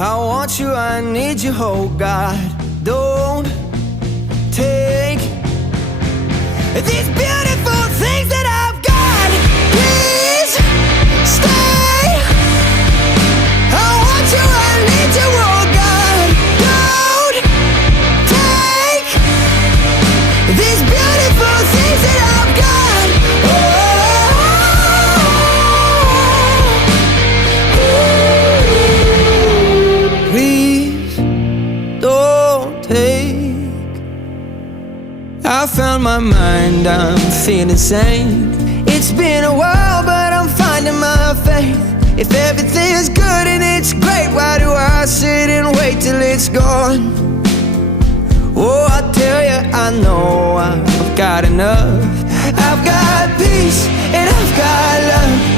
I want you, I need you, oh God. Don't take these beautiful things that I've got. Please stay. I want you, I need you, oh God. Don't take these beautiful things that I've got. Please don't take. I found my mind, I'm feeling sane. It's been a while, but I'm finding my faith. If everything's good and it's great, why do I sit and wait till it's gone? Oh, I tell you, I know I've got enough. I've got peace and I've got love.